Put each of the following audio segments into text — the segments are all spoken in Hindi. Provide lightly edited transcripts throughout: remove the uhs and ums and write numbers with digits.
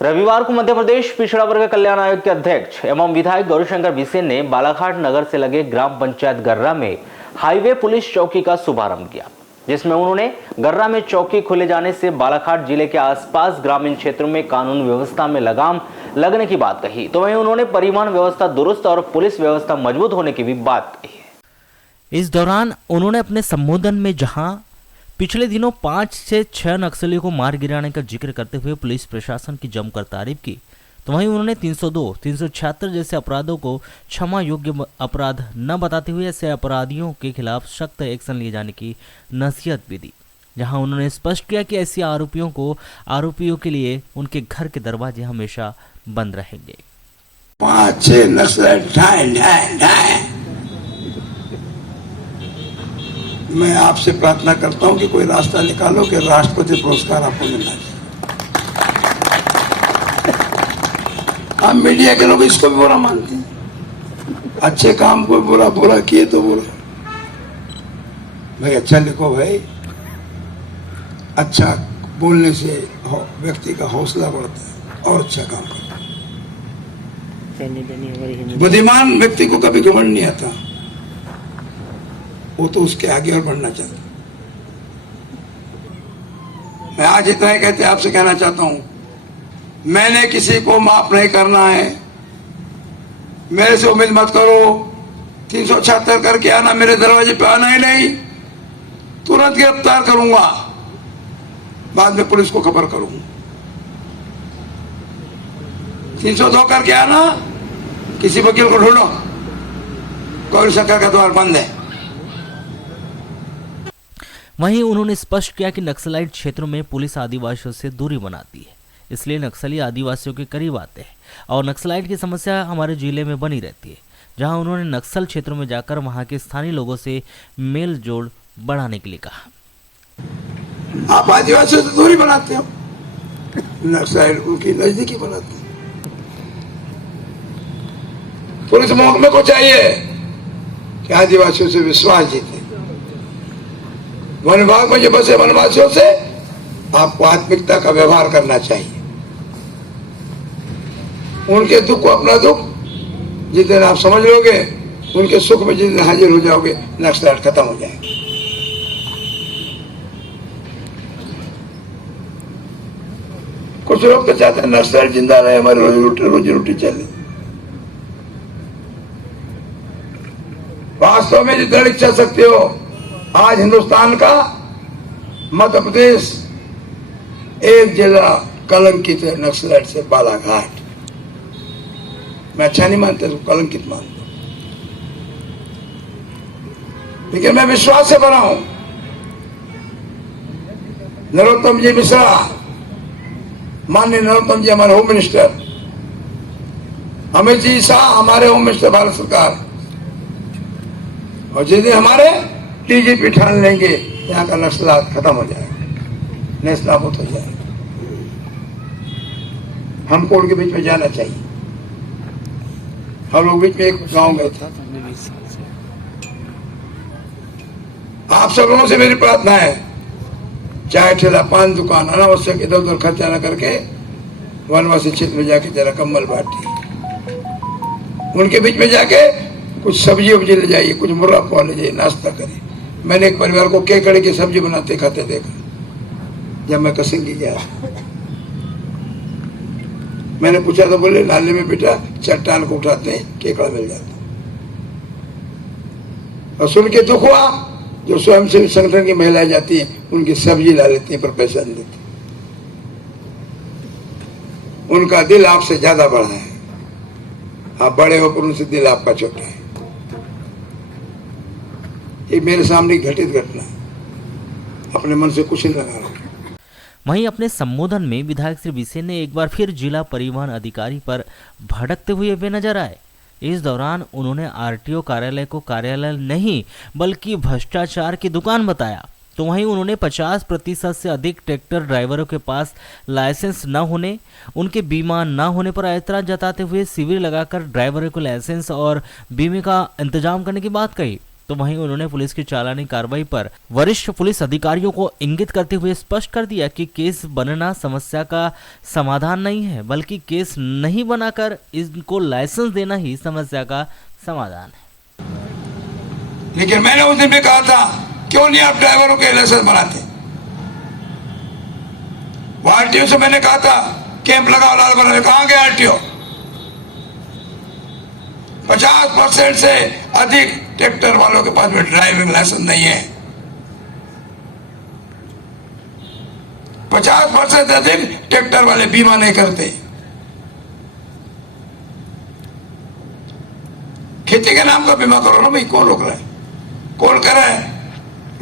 रविवार को मध्य प्रदेश पिछड़ा वर्ग कल्याण आयोग के अध्यक्ष एवं विधायक गौरीशंकर बिसेन ने बालाघाट नगर से लगे ग्राम पंचायत गर्रा में हाईवे पुलिस चौकी का शुभारंभ किया, जिसमें उन्होंने गर्रा में चौकी खुले जाने से बालाघाट जिले के आसपास ग्रामीण क्षेत्रों में कानून व्यवस्था में लगाम लगने की बात कही। तो वहीं उन्होंने परिवहन व्यवस्था दुरुस्त और पुलिस व्यवस्था मजबूत होने की भी बात कही है। इस दौरान उन्होंने अपने संबोधन में जहां पिछले दिनों 5 से 6 नक्सलियों को मार गिराने का जिक्र करते हुए पुलिस प्रशासन की जमकर तारीफ की, तो वहीं उन्होंने 302, 376 जैसे अपराधों को क्षमा योग्य अपराध न बताते हुए ऐसे अपराधियों के खिलाफ सख्त एक्शन लिए जाने की नसीहत भी दी। जहां उन्होंने स्पष्ट किया कि ऐसे आरोपियों के लिए उनके घर के दरवाजे हमेशा बंद रहेंगे। 5-6 नक्सली मैं आपसे प्रार्थना करता हूं कि कोई रास्ता निकालो कि राष्ट्रपति पुरस्कार आपको मिलना चाहिए। आप मीडिया के लोग इसको भी बुरा मानते हैं, अच्छे काम को बुरा किए तो बुरा। भाई अच्छा लिखो भाई, अच्छा बोलने से व्यक्ति का हौसला बढ़ता है और अच्छा काम करता है। बुद्धिमान व्यक्ति को कभी घमंड नहीं आता, वो तो उसके आगे और बढ़ना चाहता। मैं आज इतना ही कहते आपसे कहना चाहता हूं, मैंने किसी को माफ नहीं करना है। मेरे से उम्मीद मत करो 376 करके आना, मेरे दरवाजे पे आना ही नहीं, तुरंत गिरफ्तार करूंगा, बाद में पुलिस को खबर करूंगा। 302 करके आना, किसी वकील को ढूंढो, गौरीशंकर का द्वार बंद है। वहीं उन्होंने स्पष्ट किया कि नक्सलाइट क्षेत्रों में पुलिस आदिवासियों से दूरी बनाती है, इसलिए नक्सली आदिवासियों के करीब आते हैं और नक्सलाइट की समस्या हमारे जिले में बनी रहती है। जहां उन्होंने नक्सल क्षेत्रों में जाकर वहां के स्थानीय लोगों से मेल जोड़ बढ़ाने के लिए कहा। आप आदिवासियों से दूरी बनाते हो, नक्सलाइट उनकी नजदीकी बनाते हैं। पुलिस महकमे को चाहिए कि आदिवासियों से विश्वास जीते। वन विभाग में जो बसे वनवासियों से आपको आत्मिकता का व्यवहार करना चाहिए। उनके दुख को अपना दुख जिस दिन आप समझ लोगे, उनके सुख में जिस दिन हाजिर हो जाओगे, नक्सलाइट खत्म हो जाएगा। कुछ लोग तो चाहते हैं नक्सलाइट जिंदा रहे, हमारी रोजी रोटी चले। वास्तव में जितना इच्छा सकते हो, आज हिंदुस्तान का मध्य प्रदेश एक जिला कलंकित है नक्सलाइट से, बालाघाट। मैं अच्छा नहीं मानता, तो कलंकित मानता, लेकिन मैं विश्वास से बना हूं। नरोत्तम जी मिश्रा, माननीय नरोत्तम जी हमारे होम मिनिस्टर, अमित जी शाह हमारे होम मिनिस्टर भारत सरकार, और जिस दिन हमारे डीजीपी ठान लेंगे, यहाँ का नक्सलात खत्म हो जाएगा, नेस्तनाबूद हो जाएगा। हमको उनके बीच में जाना चाहिए। हम लोग बीच में एक गांव गए थे। आप सब लोगों से मेरी प्रार्थना है, चाय ठेला, पान दुकान, अनावश्यक इधर उधर खर्चा न करके वनवासी क्षेत्र में जाके जरा कम्बल बांटिए। उनके बीच में जाके कुछ सब्जी उब्जी ले जाइए, कुछ मुर्गा फुआ ले जाइए, नाश्ता करें। मैंने एक परिवार को केकड़े की सब्जी बनाते खाते देखा जब मैं कसंगी गया। मैंने पूछा तो बोले नाले में बेटा चट्टान को उठाते हैं, केकड़ा मिल जाता। और सुन के दुख हुआ, जो स्वयंसेवी संगठन की महिलाएं जाती हैं, उनकी सब्जी ला लेती हैं पर पैसा नहीं देती। उनका दिल आपसे ज्यादा बड़ा है, आप बड़े हो पर उनसे दिल आपका छोटा है। ये मेरे सामने घटित घटना, अपने मन से कुछ नहीं लगा रहा। वहीं अपने संबोधन में विधायक श्री बिसेन ने एक बार फिर जिला परिवहन अधिकारी पर भड़कते हुए वे नजर आए। इस दौरान उन्होंने आरटीओ कार्यालय को कार्यालय नहीं बल्कि भ्रष्टाचार की दुकान बताया। तो वहीं उन्होंने 50% से अधिक ट्रैक्टर ड्राइवरों के पास लाइसेंस न होने, उनके बीमा न होने पर ऐतराज जताते हुए शिविर लगाकर ड्राइवरों को लाइसेंस और बीमे का इंतजाम करने की बात कही। तो वहीं उन्होंने पुलिस की चालानी कार्रवाई पर वरिष्ठ पुलिस अधिकारियों को इंगित करते हुए स्पष्ट कर दिया कि केस बनना समस्या का समाधान नहीं है, बल्कि केस नहीं बनाकर इनको लाइसेंस देना ही समस्या का समाधान है। लेकिन मैंने उस दिन भी कहा था, क्यों नहीं आप ड्राइवरों के लाइसेंस बनाते? वो आरटीओ से मैंने कहा था कैंप लगाओ लालगंज में, कहां गए आरटीओ? 50% से अधिक ट्रैक्टर वालों के पास में ड्राइविंग लाइसेंस नहीं है। 50% से अधिक ट्रैक्टर वाले बीमा नहीं करते। खेती के नाम का बीमा करो ना भाई, कौन रोक रहा है? कौन कर रहा है?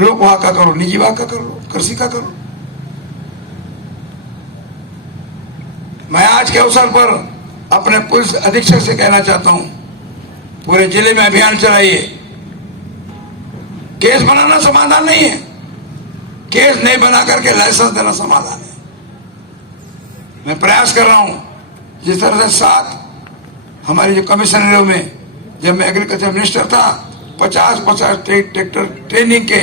लोक वाह का करो, निजी वाह का करो, कृषि का करो। मैं आज के अवसर पर अपने पुलिस अधीक्षक से कहना चाहता हूं, पूरे जिले में अभियान चलाइए। केस बनाना समाधान नहीं है, केस नहीं बना करके लाइसेंस देना समाधान है। मैं प्रयास कर रहा हूं, जिस तरह से 7 हमारी जो कमिश्नरों में, जब मैं एग्रीकल्चर मिनिस्टर था, 50 ट्रैक्टर ट्रेनिंग के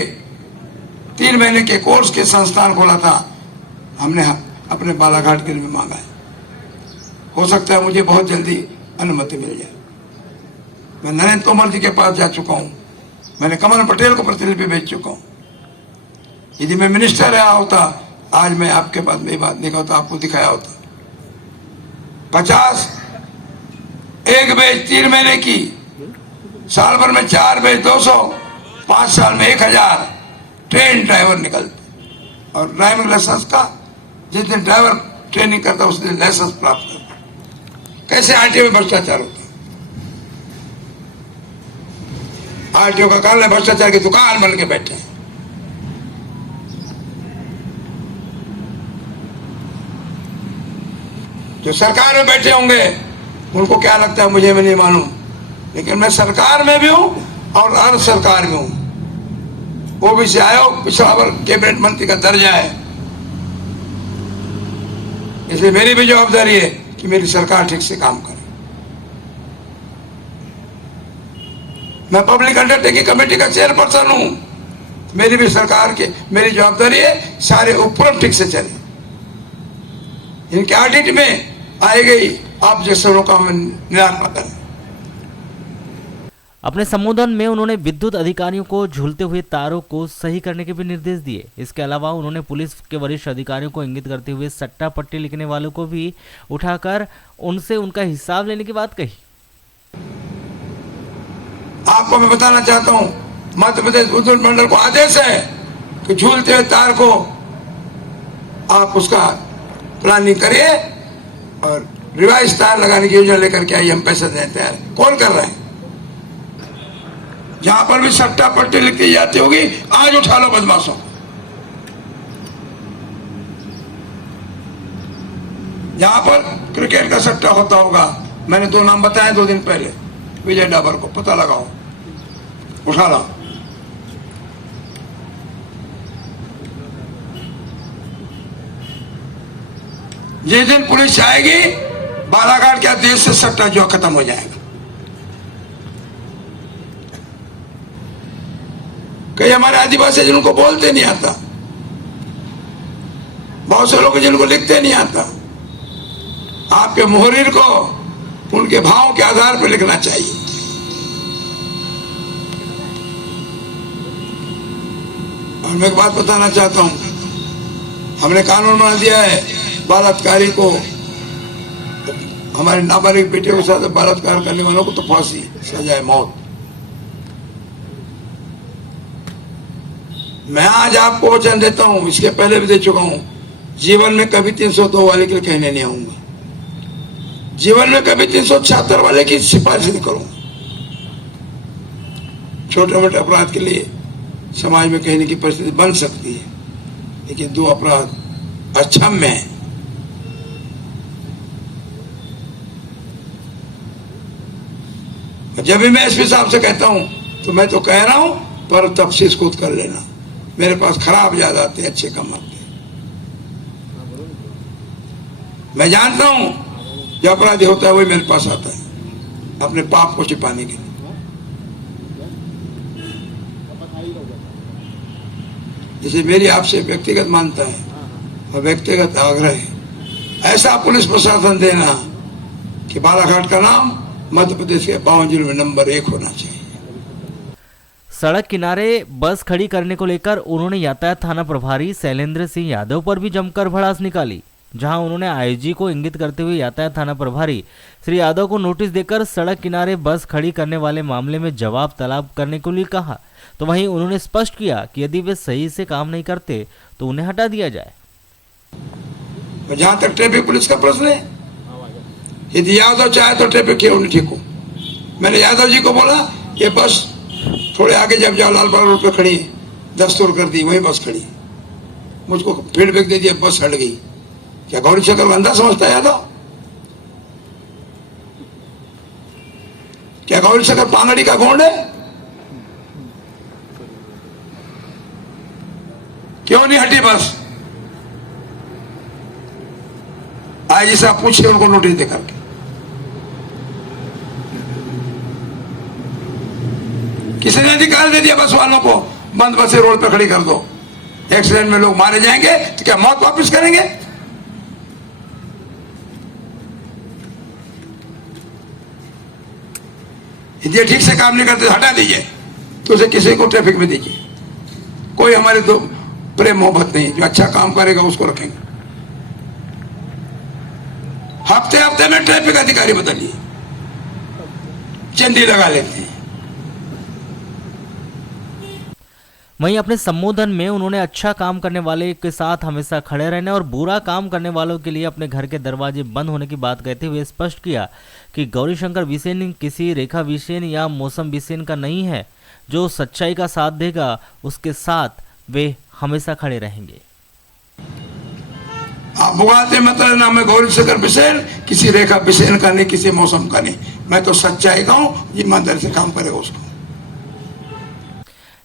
3 महीने के कोर्स के संस्थान खोला था, हमने अपने बालाघाट के लिए मांगा है। हो सकता है मुझे बहुत जल्दी अनुमति मिल जाए। मैं नरेंद्र तोमर जी के पास जा चुका हूं, मैंने कमल पटेल को प्रतिलिपि भेज चुका हूं। यदि मैं मिनिस्टर रहा होता, आज मैं आपके पास में बात नहीं होता, आपको दिखाया होता। 50 एक बैच 3 महीने की, साल भर में 4 बैच 200, 5 साल में 1000 ट्रेन ड्राइवर निकलते। और ड्राइविंग लाइसेंस का जिस दिन ड्राइवर ट्रेनिंग करता उस दिन लाइसेंस प्राप्त करता। कैसे आरटीओ में भ्रष्टाचार होता है? आरटीओ का कारण है भ्रष्टाचार की दुकान बन के बैठे हैं। जो सरकार में बैठे होंगे उनको क्या लगता है मुझे भी नहीं मालूम, लेकिन मैं सरकार में भी हूं और अर्ध सरकार में हूं। ओबीसी आयोग पिछड़ा वर्ग कैबिनेट मंत्री का दर्जा है, इसलिए मेरी भी जवाबदारी है कि मेरी सरकार ठीक से काम करे। मैं पब्लिक अंडरटेकिंग कमेटी का चेयरपर्सन हूं, मेरी भी सरकार की मेरी जवाबदारी है सारे उपक्रम ठीक से चले। इनके ऑडिट में आए गई ऑब्जेक्शनों का हम निराकरण करें। अपने संबोधन में उन्होंने विद्युत अधिकारियों को झूलते हुए तारों को सही करने के भी निर्देश दिए। इसके अलावा उन्होंने पुलिस के वरिष्ठ अधिकारियों को इंगित करते हुए सट्टा पट्टी लिखने वालों को भी उठाकर उनसे उनका हिसाब लेने की बात कही। आपको मैं बताना चाहता हूं, मध्य प्रदेश विद्युत मंडल को आदेश है कि झूलते हुए तार को आप उसका प्लानिंग करिए और रिवाइज तार लगाने की योजना लेकर के आइए, हम पैसे देने तैयार हैं। कौन कर रहे हैं? जहां पर भी सट्टा पट्टी लिखी जाती होगी, आज उठा लो बदमाशों। जहां पर क्रिकेट का सट्टा होता होगा, मैंने 2 नाम बताए 2 दिन पहले, विजय डाबर को पता लगाओ, उठा लो। जिस दिन पुलिस आएगी, बालाघाट क्या देश से सट्टा जो खत्म हो जाएगा। कई हमारे आदिवासी जिनको बोलते नहीं आता, बहुत से लोग जिनको लिखते नहीं आता, आपके मुहर्रिर को उनके भाव के आधार पर लिखना चाहिए। और मैं एक बात बताना चाहता हूं, हमने कानून बना दिया है, बलात्कारी को, हमारे नाबालिग बेटियों के साथ बलात्कार करने वालों को तो फांसी सजाए मौत। मैं आज आपको वचन देता हूं, इसके पहले भी दे चुका हूं, जीवन में कभी 302 वाले के लिए कहने नहीं आऊंगा, जीवन में कभी 376 वाले की सिफारिश नहीं करूंगा। छोटे मोटे अपराध के लिए समाज में कहने की परिस्थिति बन सकती है, लेकिन 2 अपराध अक्षम्य है। जब भी मैं एसपी साहब से कहता हूं तो मैं तो कह रहा हूं, पर तफ्सीस खुद कर लेना। मेरे पास खराब याद आते हैं, अच्छे कम आते हैं। मैं जानता हूं जो अपराधी होता है वही मेरे पास आता है अपने पाप को छिपाने के लिए। जिसे मेरी आपसे व्यक्तिगत मानता है और व्यक्तिगत आग्रह है, ऐसा पुलिस प्रशासन देना कि बालाघाट का नाम मध्य प्रदेश के 52 जिलों में नंबर 1 होना चाहिए। सड़क किनारे बस खड़ी करने को लेकर उन्होंने यातायात थाना प्रभारी शैलेंद्र सिंह यादव पर भी जमकर भड़ास निकाली, जहां उन्होंने आईजी को इंगित करते हुए यातायात थाना प्रभारी श्री यादव को नोटिस देकर सड़क किनारे बस खड़ी करने वाले मामले में जवाब तलब करने के लिए कहा। तो वहीं उन्होंने स्पष्ट किया कि यदि वे सही से काम नहीं करते तो उन्हें हटा दिया जाए। जहां तक ट्रैफिक पुलिस का प्रश्न है, यदि यादव चाहे तो ट्रैफिक क्यों नहीं ठीक हो। मैंने यादव जी को बोला ये बस थोड़े आगे जब जाओ लालबाग रोड पे खड़ी है, दस्तूर कर दी, वही बस खड़ी। मुझको फीडबैक दे दिया, बस हट गई। क्या गौरी शंकर अंधा समझता है यादव? क्या गौरी शंकर पांगड़ी का गोंड है? क्यों नहीं हटी बस? आज ऐसा पूछिए उनको नोटिस दे करके। किसी ने अधिकार दे दिया बस वालों को बंद बसें रोड पर खड़ी कर दो, एक्सीडेंट में लोग मारे जाएंगे तो क्या मौत वापस करेंगे? ये ठीक से काम नहीं करते हटा दीजिए, तो उसे किसी को ट्रैफिक में दीजिए। कोई हमारे तो प्रेम मोहब्बत नहीं, जो अच्छा काम करेगा उसको रखेंगे। हफ्ते हफ्ते में ट्रैफिक अधिकारी बदलिए, चंदी लगा लेते हैं। वहीं अपने संबोधन में उन्होंने अच्छा काम करने वाले के साथ हमेशा खड़े रहने और बुरा काम करने वालों के लिए अपने घर के दरवाजे बंद होने की बात कहते हुए स्पष्ट किया कि गौरीशंकर बिसेन किसी रेखा बिसेन या मौसम बिसेन का नहीं है। जो सच्चाई का साथ देगा उसके साथ वे हमेशा खड़े रहेंगे। आप बुगाते मतलब ना, मैं गौरीशंकर बिसेन किसी रेखा बिसेन का नहीं, किसी मौसम का नहीं। मैं तो सच्चाई का हूं, ईमानदारी से काम करेगा उसको।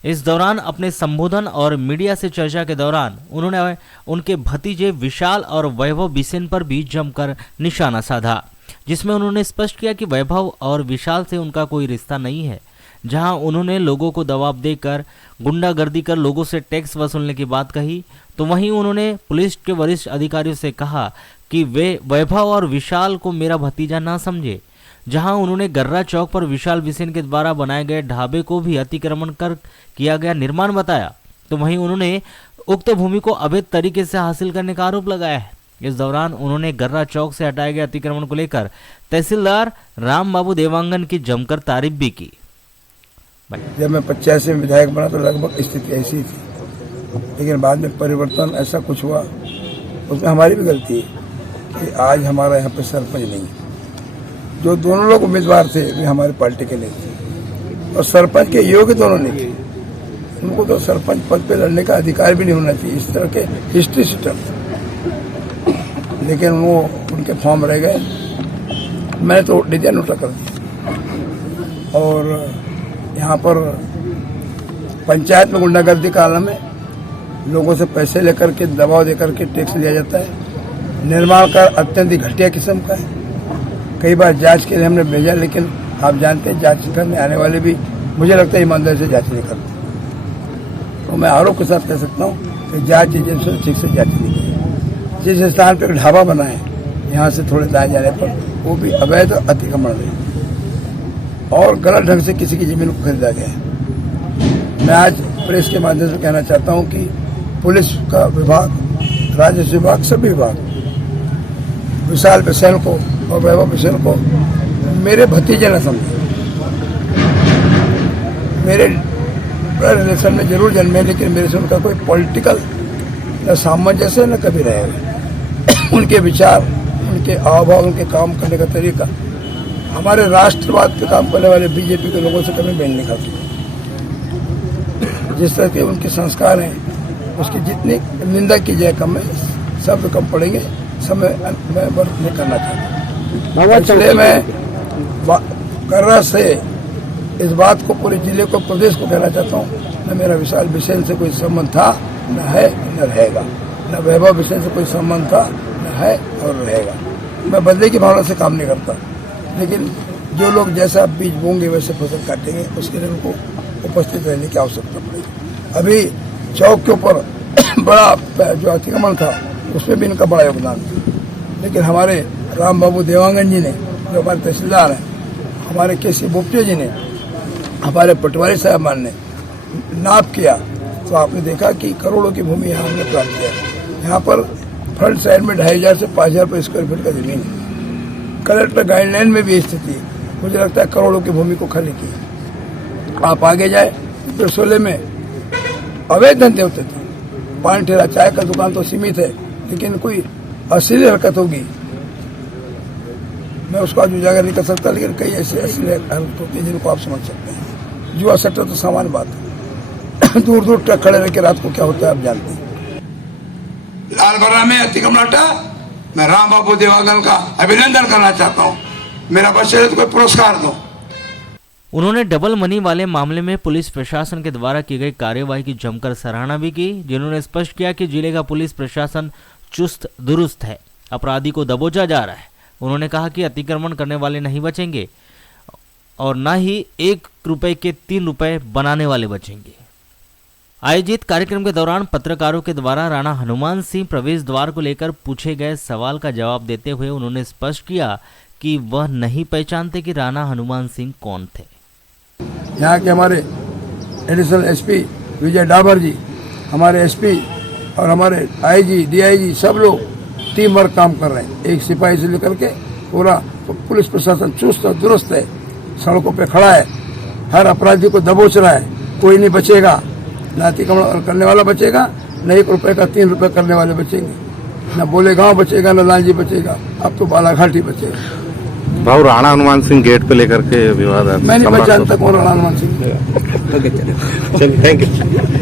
इस दौरान अपने संबोधन और मीडिया से चर्चा के दौरान उन्होंने उनके भतीजे विशाल और वैभव बिसेन पर भी जमकर निशाना साधा, जिसमें उन्होंने स्पष्ट किया कि वैभव और विशाल से उनका कोई रिश्ता नहीं है। जहां उन्होंने लोगों को दबाव देकर गुंडागर्दी कर लोगों से टैक्स वसूलने की बात कही, तो वहीं उन्होंने पुलिस के वरिष्ठ अधिकारियों से कहा कि वे वैभव और विशाल को मेरा भतीजा ना समझे। जहां उन्होंने गर्रा चौक पर विशाल बिसेन के द्वारा बनाए गए ढाबे को भी अतिक्रमण कर किया गया निर्माण बताया। तो वहीं उन्होंने उक्त भूमि को अवैध तरीके से हासिल करने का आरोप लगाया है। इस दौरान उन्होंने गर्रा चौक से हटाए गए अतिक्रमण को लेकर तहसीलदार राम बाबू देवांगन की जमकर तारीफ भी की। जब मैं 85 में विधायक बना तो लगभग स्थिति ऐसी थी, लेकिन बाद में परिवर्तन ऐसा कुछ हुआ, उसमें हमारी भी गलती है कि आज हमारा यहाँ पे सरपंच नहीं है। जो दोनों लोग उम्मीदवार थे वे हमारे पार्टी के नहीं थे और सरपंच के योग्य दोनों नहीं थे। उनको तो सरपंच पद पे लड़ने का अधिकार भी नहीं होना चाहिए, इस तरह के हिस्ट्री सिस्टम। लेकिन वो उनके फॉर्म रह गए, मैंने तो डिजाइन उल्टा कर दिया। और यहाँ पर पंचायत में गुंडागर्दी का आलम है, लोगों से पैसे लेकर के दबाव देकर के टैक्स लिया जाता है। निर्माण का अत्यंत ही घटिया किस्म का है। कई बार जांच के लिए हमने भेजा, लेकिन आप जानते हैं जांच करने आने वाले भी मुझे लगता है ईमानदारी से जांच नहीं करते। तो मैं आरोप के साथ कह सकता हूँ कि जांच एजेंसी ठीक से जांच नहीं की। जिस स्थान पर ढाबा बना है यहाँ से थोड़े दाएं जाने पर, वो भी अवैध अतिक्रमण है और गलत ढंग से किसी की जमीन को खरीदा गया है। मैं आज प्रेस के माध्यम से कहना चाहता हूँ कि पुलिस का विभाग, राजस्व विभाग, सभी विभाग विशाल बिसेन को और वैभव बिसेन को मेरे भतीजे न समझे। मेरे रिलेशन में जरूर जन्मे, लेकिन मेरे से उनका कोई पॉलिटिकल न सामंजस्य न कभी रहेगा। उनके विचार, उनके हाव, उनके काम करने का तरीका हमारे राष्ट्रवाद पे काम करने वाले बीजेपी के लोगों से कभी मेल नहीं खाती। जिस तरह के उनके संस्कार हैं, उसकी जितनी निंदा की जाए कम है, शब्द कम पड़ेंगे। समय मैं वर्क नहीं करना चाहता। इसलिए मैं कर्रा से इस बात को पूरे जिले को, प्रदेश को कहना चाहता हूँ, न मेरा विशाल बिसेन से कोई संबंध था, न है, न रहेगा। न वैभव बिसेन से कोई संबंध था, न है और रहेगा। मैं बदले की भावना से काम नहीं करता, लेकिन जो लोग जैसा बीज बोंगे वैसे फसल काटेंगे, उसके लिए उनको उपस्थित रहने की आवश्यकता पड़ेगी। अभी चौक के ऊपर बड़ा जो अतिक्रमण था उसमें भी इनका बड़ा योगदान था। लेकिन हमारे राम बाबू देवांगन जी ने, जो हमारे तहसीलदार हैं, हमारे केसी बुप्टे जी ने, हमारे पटवारी साहबान ने नाप किया तो आपने देखा कि करोड़ों की भूमि यहाँ हमने प्राप्त किया। यहाँ पर फ्रंट साइड में 2500 से 5000 रुपये स्क्वायर फीट का जमीन है। कलेक्टर गाइडलाइन में भी स्थिति है, मुझे लगता है करोड़ों की भूमि को खाली की। आप आगे जाए पिरसोले में अवैध धंधे होते थे, पान ठेला, चाय का दुकान तो सीमित है, लेकिन कोई असली हरकत होगी मैं उसको आज उजागर नहीं कर सकता, लेकिन कई ऐसी असली हरकत होती है जिनको आप समझ सकते हैं। जुआ सट्टा तो सामान्य बात है, दूर दूर ट्रक खड़े रह के रात को क्या होता है आप जानते हैं। लालगोरा में अतिक्रमण हटा, मैं राम बाबू देवांगन का अभिनंदन करना चाहता हूँ। मेरा बच्चे तो कोई पुरस्कार दो। उन्होंने डबल मनी वाले मामले में पुलिस प्रशासन के द्वारा की गई कार्यवाही की जमकर सराहना भी की, जिन्होंने स्पष्ट किया कि जिले का पुलिस प्रशासन चुस्त दुरुस्त है, अपराधी को दबोचा जा रहा है। उन्होंने कहा कि अतिक्रमण करने वाले नहीं बचेंगे और न ही 1 रुपए के 3 रुपए बनाने वाले बचेंगे। आयोजित कार्यक्रम के दौरान पत्रकारों के द्वारा राणा हनुमान सिंह प्रवेश द्वार को लेकर पूछे गए सवाल का जवाब देते हुए उन्होंने स्पष्ट किया कि वह नहीं पहचानते कि राणा हनुमान सिंह कौन थे। यहाँ के हमारे एडिशनल एसपी विजय डाबर जी, हमारे एसपी और हमारे आईजी, डीआईजी सब लोग टीम वर्क काम कर रहे हैं। एक सिपाही से लेकर के पूरा पुलिस प्रशासन चुस्त और दुरुस्त है, सड़कों पे खड़ा है, हर अपराधी को दबोच रहा है। कोई नहीं बचेगा, न अतिक्रमण करने वाला बचेगा, न 1 रुपए का 3 रुपए करने वाले बचेंगे, न बोले गांव बचेगा, न लालजी बचेगा, अब तो बालाघाट ही बचेगा। भाऊ राणा हनुमान सिंह गेट पे लेकर के विवाद है, मैं नहीं पहचानता कौन राणा हनुमान सिंह। चलिए, थैंक यू।